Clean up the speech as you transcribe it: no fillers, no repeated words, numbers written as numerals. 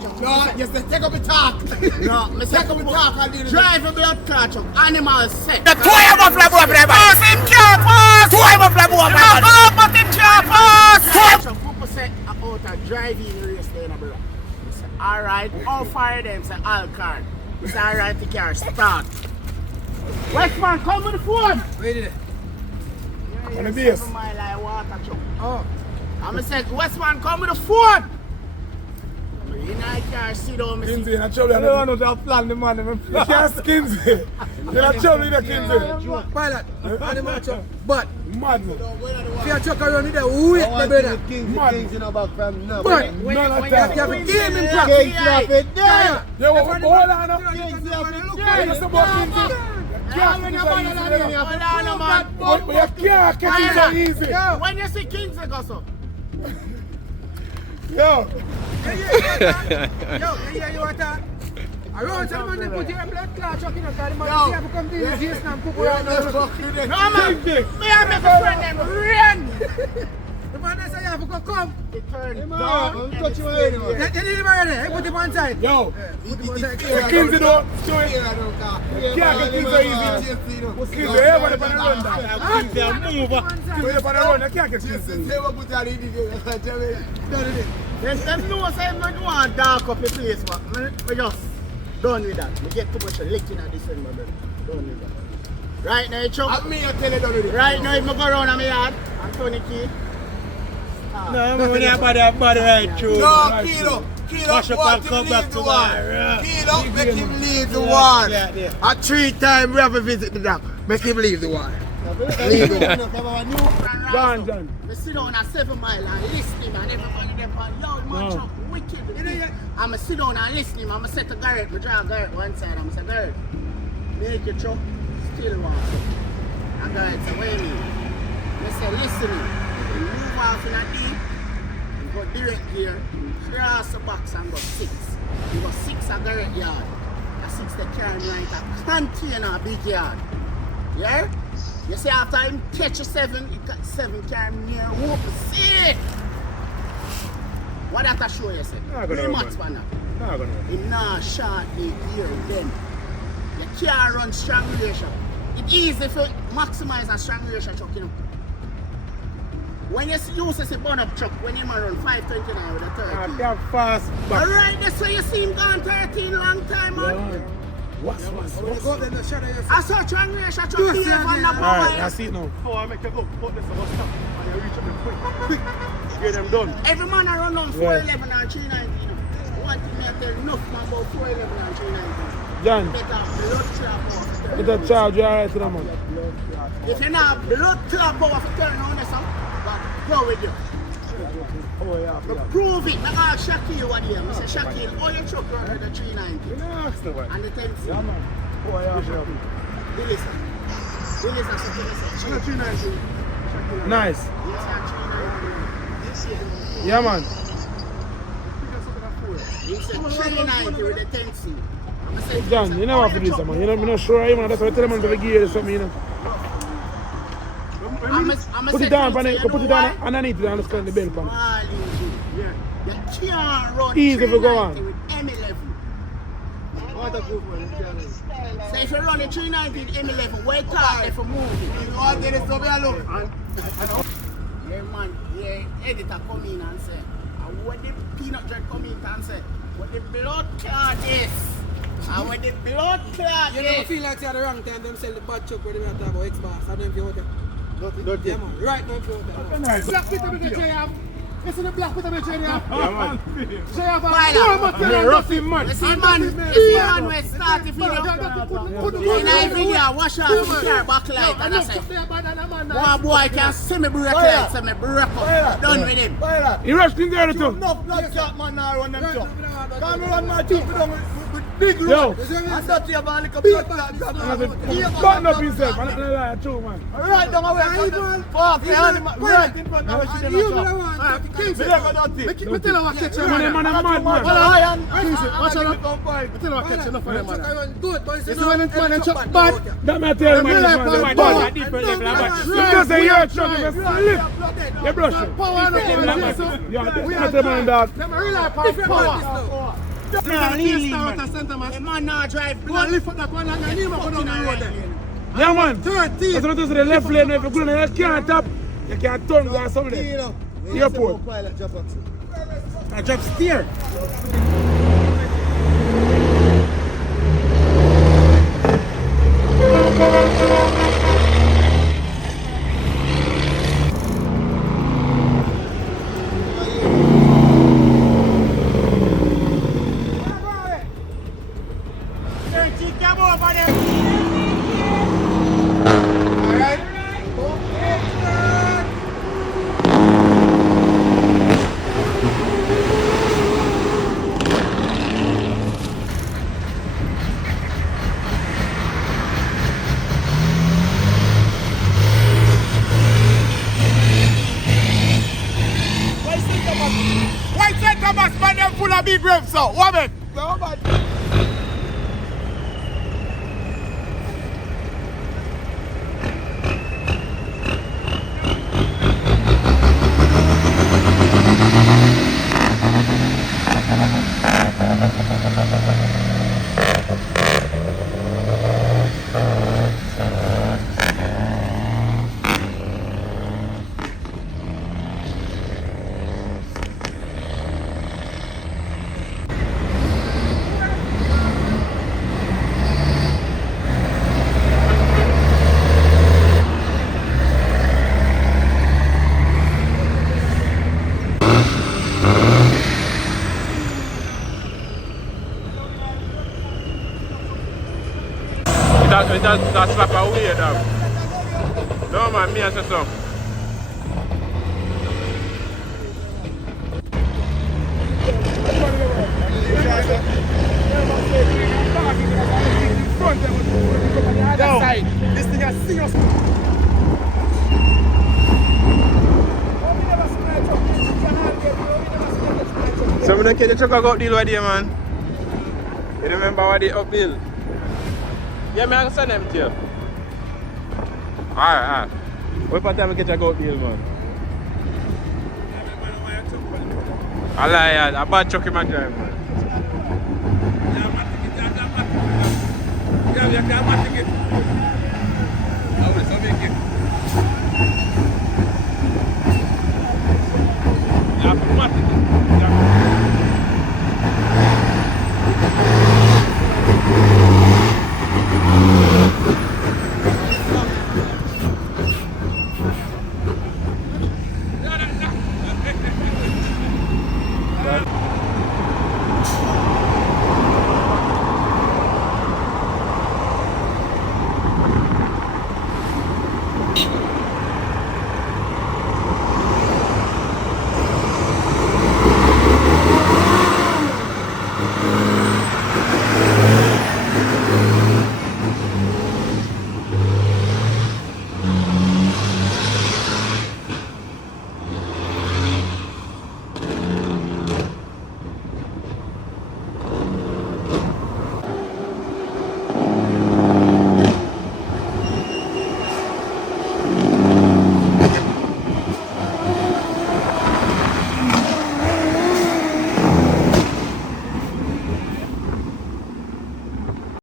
truck. No, you say take up the talk. No, me say Take up the talk and do the drive a blood clot truck. Animal set. The two of them fly over there. Pass him, can't pass. Two of them fly over there. No, but him can't pass. So people say about a driving race there, brother. I say, alright, how far them? Say, all car. I say, alright, the car start. Westman, come with the phone. Where did it? On the base. 7 mile like water truck. Oh. I'm going to say, Westman, come with the phone. You know, I can't sit down. Kinsey, I trouble. I don't know how to plan the man. You can't Kinsey. You're not trouble with the Kinsey. Pilot, animal truck. But, Madness. if you truck around in there, wait the brother. Kings in the back from now. But, When None of you that. you have to aim him Kings properly. have it there. Yo, hold on now. Kings Yeah, you support Kinsey. Hold on, man. But you can't catch it so easy. When you see Kings, they go so. Yo. you want that? I don't tell man they put your blood clot truck in the car. The man say come to the face and put around the truck. No, man. Me and my friend them run. The man say you have to go come. They turn Man, down. touch him already, man. They didn't even ready. They put him on side. Yo. Put him on side. Kinsey don't show it. You can't get Kinsey easy. Kinsey, everybody on the run down. Kinsey move up. Kinsey on the run, you can't get Kinsey. Them know say I don't want to dark up the place, but I just done with that. I get too much licking at December, brother. Done with that. Right now, Chuck. Me, I tell you done with it. Right now, if I go around my yard and Tony Key. No, when you body right through. No, Kilo. Wash up and come back to war. Kilo, make him leave the war. A 3 times we have a visit the dock. Make him leave the war. Leave the war. John. I sit down at 7 Mile and listen him and everybody them on, yo, man, Chuck, wicked. I'm sit down and listen him. I'm set to Garrett. I draw Garrett one side. I'm say, Garrett, make your truck still one. And Garrett say, wait a minute. I say, listen, you move off in a deep, you go direct here, cross the box and go 6. You go 6 at Garrett yard. At 6 they carry me right a container big yard. Yeah? You see after him catch a 7, he got 7 carry me near whoop. See? What that show you say? Very much for that. Him not short the gear then. You can't run strangulation. It's easy to maximize a strangulation truck, you know. When you use a burn up truck, when you run 529 with a 13. You're fast back. Alright, that's why you see him gone 13 long time, man. What's I saw strangulation truck here from the Alright, I see it now. Oh, I make you go, put this over stop, and you reach up and quick. Get them done. Every man I run on 411 and 390, you know. One thing I tell enough man about 411 and 390. John, Better blood clot power. it's a charge you alright to the man. If you're not blood clot power for turn on this, but go with you. Oh, yeah. But prove it. I ask Shaquille what here. I say, Shaquille, all your truck run with the 390. And the 10 Yeah, man. Oh, yeah, bro. Billy's a 390. Nice. Yes, a 390. Yeah, man. You said 390 with the 10C. John, you never have to do this, man. You're not sure, you know. That's why I tell them to give you something, you know. Put it down, put it down underneath it and just cut the belt, man. You can't run Easy if you go on. with M11. So if you run a 390 with M11, wait out if you move it. You want to get it so bad, look. Yeah, man, yeah, editor come in and say, and what the peanut jet come in and say, what the blood clot is. And when the blood clot You never feel like you're at the wrong time, them sell the bad truck where they talk about X-Boss, and then if you want it. Yeah, man. Right now if you want it. Black Peterbilt you have. You see the black Peterbilt you have? Yeah, man. So you have a Roughing man. You see man, we start the video. In a video, wash off the car backlight and I say, one boy can see me brake light, say me brake up. Done with him. He rushed in there too. No black cat man now run them truck. Come run my truck with big Yo. road. And that's your man like a black cat. Button up himself. I'm not going to lie, true, man. Right down away. Fuck, right in front of us. You will want to Me tell you what catch you, Man, man. I'm mad, man. Watch out. Me tell you what catch you, enough of them, man. You see when it's truck bad? That may tell you, man. Power. You just say you're a truck, you slip. You brush it. Power, no power. Yeah, that's the man that. Them rely upon power. lean, out man. of Santa Mash. The man now drive Go and lift up that one and you need to go down the road there. Yeah, man. 13. That's what I say, the left lane, if you go on, you can't tap. You can't turn or something. You know. Airport. I drop steer. Why Santa Mash man them full of big reps so? What man? No man. That slap away now. No man, me I say so. This thing is serious. So we don't care the trucker go up deal with you, man. You remember what they up bill? Yeah, me I can send them to you. Alright. What part time we get a go up deal, man? I lie, a bad truck in my drive, man. Yeah,